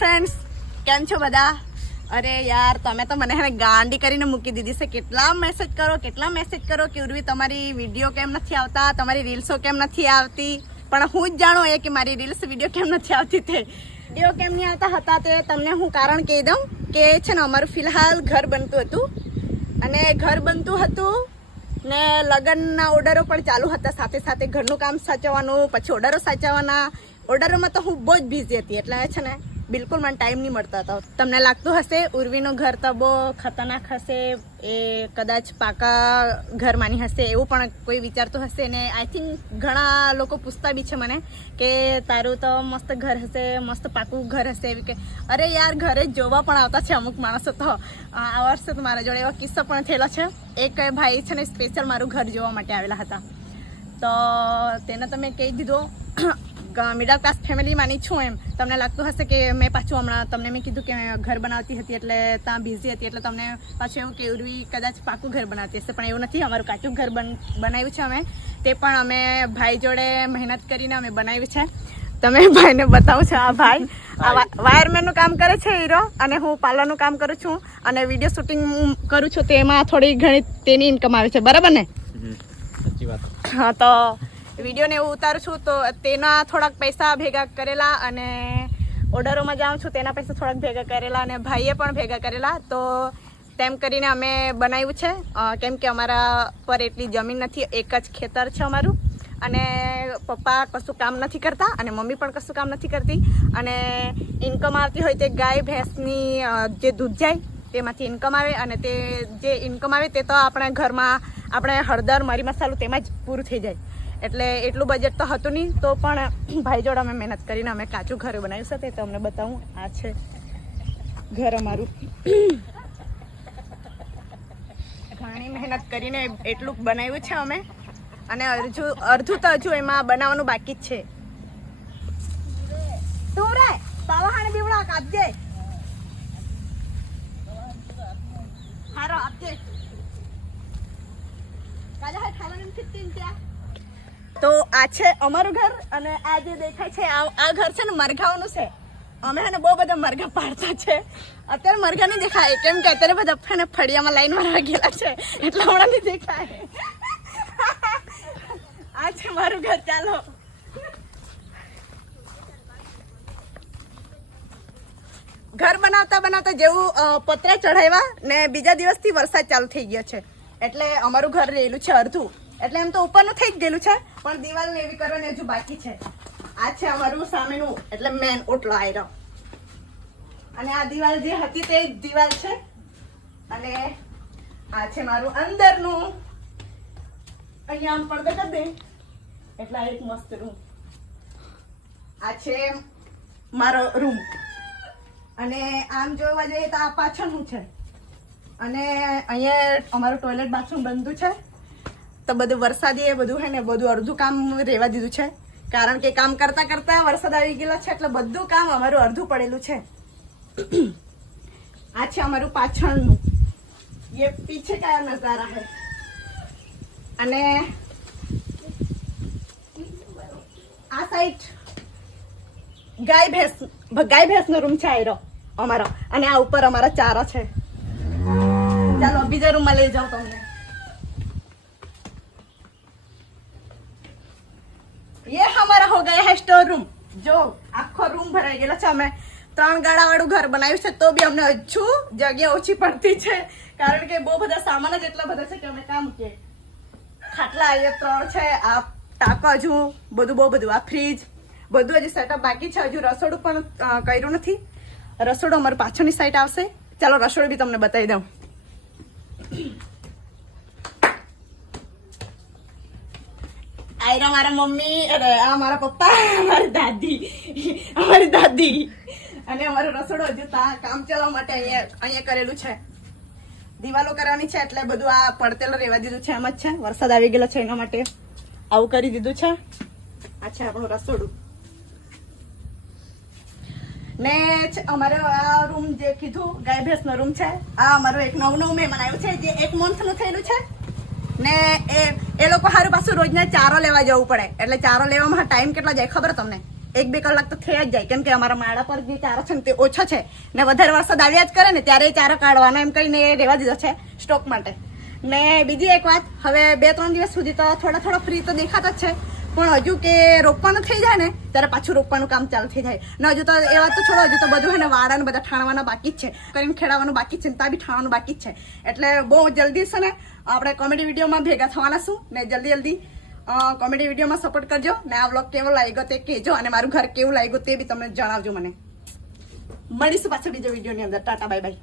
Friends, કેમ છો બધા? અરે યાર, તમે તો મને હે ગાંડી કરીને મૂકી દીધી છે. કેટલા મેસેજ કરો કે ઉર્વી તમારી વિડીયો કેમ નથી આવતા, તમારી રીલ્સો કેમ નથી આવતી. પણ હું જ જાણું કે મારી રીલ્સ વિડીયો કેમ નથી આવતી. તે વિડીયો કેમ નહીં આવતા હતા તે તમને હું કારણ કહી દઉં કે છે ને અમારું ફિલહાલ ઘર બનતું હતું અને ઘર બનતું હતું ને લગ્નના ઓર્ડરો પણ ચાલુ હતા. સાથે સાથે ઘરનું કામ સાચવવાનું, પછી ઓર્ડરો સાચવવાના. ઓર્ડરોમાં તો હું બહુ જ બિઝી હતી, એટલે છે ને બિલકુલ મને ટાઈમ નહીં મળતો હતો. તમને લાગતું હશે ઉર્વીનું ઘર તો બહુ ખતરનાક હશે, એ કદાચ પાકા ઘર માની હશે એવું પણ કોઈ વિચારતું હશે. ને આઈ થિંક ઘણા લોકો પૂછતા બી છે મને કે તારું તો મસ્ત ઘર હશે, મસ્ત પાકું ઘર હશે એવી. કે અરે યાર, ઘરે જ જોવા પણ આવતા છે અમુક માણસો. તો આ વર્ષે તો મારા જોડે એવો કિસ્સો પણ થયેલો છે. એક ભાઈ છે ને સ્પેશિયલ મારું ઘર જોવા માટે આવેલા હતા. તો તેને તો મેં કહી દીધું મિડલ ક્લાસ ફેમિલીમાંની છું એમ. તમને લાગતું હશે કે મેં પાછું હમણાં તમને મેં કીધું કે ઘર બનાવતી હતી એટલે ત્યાં બિઝી હતી, એટલે તમને પાછું એવું કે ઉર્વી કદાચ પાકું ઘર બનાવતી હશે. પણ એવું નથી, અમારું કાચું ઘર બનાવ્યું છે અમે. તે પણ અમે ભાઈ જોડે મહેનત કરીને અમે બનાવ્યું છે. તમે ભાઈને બતાવું છો. આ ભાઈ વાયરમેનનું કામ કરે છે હીરો, અને હું પાર્લરનું કામ કરું છું અને વિડીયો શૂટિંગ કરું છું. તેમાં થોડી ઘણી તેની ઇન્કમ આવે છે, બરાબર ને? સાચી વાત. હા, તો વિડીયોને એવું ઉતારું છું તો તેના થોડાક પૈસા ભેગા કરેલા અને ઓર્ડરોમાં જાઉં છું તેના પૈસા થોડાક ભેગા કરેલા અને ભાઈએ પણ ભેગા કરેલા. તો તેમ કરીને અમે બનાવ્યું છે. કેમ કે અમારા પર એટલી જમીન નથી, એક જ ખેતર છે અમારું. અને પપ્પા કશું કામ નથી કરતા અને મમ્મી પણ કશું કામ નથી કરતી. અને ઇન્કમ આવતી હોય તે ગાય ભેંસની જે દૂધ જાય તેમાંથી ઇન્કમ આવે, અને તે જે ઇન્કમ આવે તે તો આપણા ઘરમાં આપણે હળદર મરી મસાલું તેમાં જ પૂરું થઈ જાય. એટલે એટલું બજેટ તો હતું નહીં, તો પણ ભાઈ જોડે અમે મહેનત કરીને અમે કાચું ઘર બનાવ્યું છે. તે તમને બતાવું. આ છે ઘર અમારું. ઘણી મહેનત કરીને એટલું બનાવ્યું છે અમે, અને અડધું તો હજુ એમાં બનાવવાનું બાકી જ છે. તું રે પાવાહાને બીવડા કાપજે. હારો આપજે. કાજા હે ખાવાનું ફિટિંગ ત્યાં. તો આ છે અમારું ઘર, અને આ જે દેખાય છે આ ઘર છે ને મરઘાઓનું છે. અમે હે ને બહુ બધા મરઘા પાડતા છે. અત્યારે મરઘા નહીં દેખાય, કેમ કે અત્યારે બધા ફળિયામાં લાઈનમાં રાખેલા છે, એટલે હમણાં નહીં દેખાય. આ છે મારું ઘર. ચાલો. ઘર બનાવતા બનાવતા જેવું પતરા ચઢાવ્યા ને બીજા દિવસથી વરસાદ ચાલુ થઈ ગયો છે, એટલે અમારું ઘર રહેલું છે અડધું. એટલે એમ તો ઉપરનું થઈ જ ગયેલું છે, પણ દિવાલ એવી કરવાની હજુ બાકી છે. આ છે અમારું સામેનું, એટલે મેન ઓટલો આયરો. અને આ દિવાલ જે હતી તે દિવાલ છે. અને આ છે મારું અંદરનું. અહીંયા આમ પડદો કરી દે એટલે એક મસ્ત રૂમ. આ છે મારો રૂમ. અને આમ જોવા જઈએ તો આ પાછળનું છે. અને અહીંયા અમારું ટોયલેટ બાથરૂમ બનતું છે. તો બધું વરસાદી એ બધું હે ને બધું અડધું કામ રહેવા દીધું છે, કારણ કે કામ કરતા કરતા વરસાદ આવી ગયેલો છે, એટલે બધું કામ અમારું અડધું પડેલું છે. આ છે અમારું પાછળનું. ये पीछे का नजारा है. અને આ સાઈડ ગાય ભેંસ નો રૂમ છે આયરો અમારો. અને આ ઉપર અમારા ચારો છે. ચાલો બીજા રૂમમાં લઈ જાઉં તમને. ये हमारा हो गया है स्टोर रूम. जो આખો રૂમ ભરાઈ ગયેલો છે. અમે 3 ગાળા વાળું ઘર બનાવ્યું છે, તો બી અમને હજુ જગ્યા ઓછી પડતી છે, કારણ કે બહુ બધા સામાન જ એટલા બધા છે કે અમે કામ કે ખાટલા અહીંયા 3 છે. આ ટાંકો હજુ બહુ બધું. આ ફ્રીજ બધું હજી સેટઅપ બાકી છે. હજુ રસોડું પણ કર્યું નથી. રસોડું અમારું પાછળની સાઈડ આવશે. ચાલો રસોડું બી તમને બતાવી દઉં. આયરા મારા મમ્મી, અરે આ મારા પપ્પા, અમારી દાદી. અને અમારું રસોડું હજુ કામ ચલાવવા માટે અહીંયા કરેલું છે. દિવાલો કરવાની છે, એટલે બધું આ પડતેલો રહેવા દીધું છે. એમ જ છે, વરસાદ આવી ગયેલો છે એના માટે આવું કરી દીધું છે. આ છે આપણું રસોડું. ને અમારો આ રૂમ જે કીધું ગાય ભેંસ નો રૂમ છે. આ અમારું એક નવું મહેમાન આવ્યું છે, જે 1 month નું થયેલું છે. ને એ લોકો હારું પાછું રોજના ચારો લેવા જવું પડે, એટલે ચારો લેવામાં ટાઈમ કેટલો જાય ખબર તમને? 1-2 કલાક તો થઈ જ જાય, કેમ કે અમારા માળા પર જે ચારો છે ને તે ઓછો છે ને વધારે વરસાદ આવ્યા જ કરે ને ત્યારે ચારો કાઢવાનો એમ કરીને રહેવા દીધો છે સ્ટોક માટે. ને બીજી એક વાત, હવે 2-3 દિવસ સુધી તો થોડા ફ્રી તો દેખાતા જ છે, પણ હજુ કે રોપવાનું થઈ જાય ને ત્યારે પાછું રોપવાનું કામ ચાલુ થઈ જાય ને હજુ તો એ વાત તો છોડો, હજુ તો બધું એને વાડા ને બધા ઠાણવાના બાકી જ છે, કરીને ખેડાવાનું બાકી જ છે, ત્યાં બી ઠાણવાનું બાકી જ છે. એટલે બહુ જલ્દી છે ને આપણે કોમેડી વિડીયોમાં ભેગા થવાના છું ને જલ્દી કોમેડી વિડીયોમાં સપોર્ટ કરજો ને આ વ્લોગ કેવો લાગ્યો તે કહેજો અને મારું ઘર કેવું લાગ્યું તે બી તમે જણાવજો મને. મળીશું પાછળ બીજો વિડીયોની અંદર. Tata bye bye.